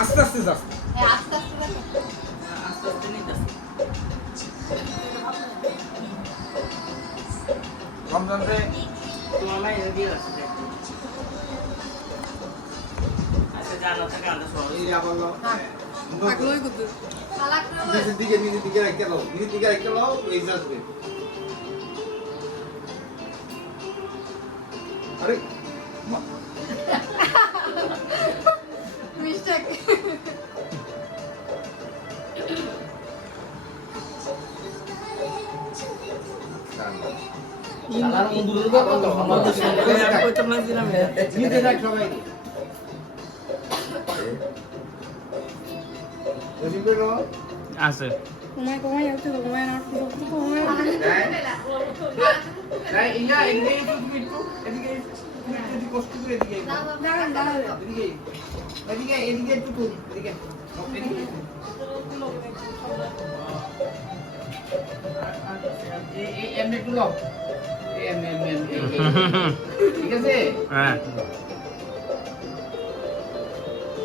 আস্তে আস্তে যাস। হ্যাঁ আস্তে আস্তে দেখো। আস্তে আস্তে নিতেছি। রমজান রে তোমার মায়ের দিয়ে রাখছি দেখো। আচ্ছা জানো থেকে আলাদা সহজ। এই আবার লাও। আগলোই কুতু চালাক রে ওই। নিজের দিকে রাখতে লাও। নিজের দিকে রাখতে লাও, এই যাবে। আরে মিস্টেক। শালার মুদুরের বাবা তো আমার দেশে আমি কইতে মাঝিলাম এটা। নিজে রাখ সবাই। বুঝি পেলো? আছে। কমাই যাচ্ছে কমাই না কমাই না ইয়া এদিকে একটু তুমি একটু এদিকে তুমি একটু কষ্ট করে এদিকে। দাঁড়ান দাঁড়ান এদিকে এদিকে এদিকে একটু তুল এদিকে এদিকে এই এমনি একটু লাও এই এমনি ঠিক আছে হ্যাঁ